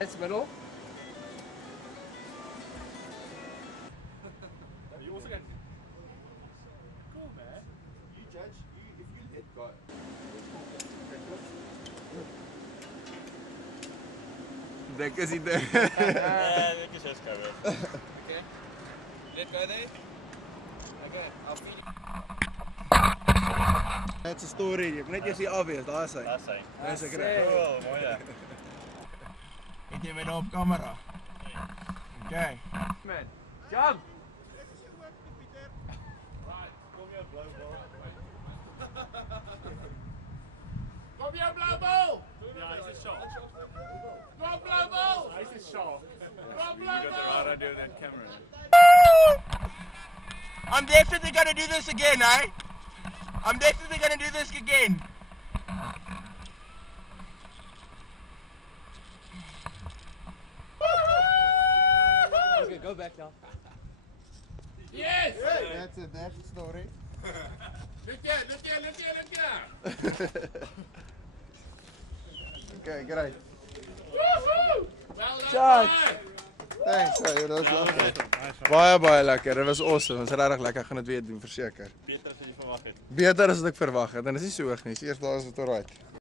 It's middle. You also got. Cool, man. You judge. If you let go. Dink is die ding. Yeah, I think it's just covered. Okay. Let go there. Okay, I'll feed you. Dit's 'n storie, jy moet net eers hier afwees, daar is hy. That's it. Dis ek That's reg. it. Cool, mooi. Het jy my op kamera? Okay. Man, jump! Kom jou blou bal! Yeah, it's a shot. Kom blou bal! It's a shot. Kom You blou got the bal! right idea of that camera. I'm definitely gonna do this again, eh? I'm definitely gonna do this again. Okay, go back now. Yes! That's it, that's the story. Look here! Okay, great. Woohoo! Well done, Shots. boy. Thanks, hey, dat was lekker. Baie lekker, dit was awesome. Dit was regtig lekker, ek gaan dit weer doen, verseker. Beter as jy verwag het. Beter as wat ek verwag het en dit is nie so hoog nie. Eers daar is dit alright.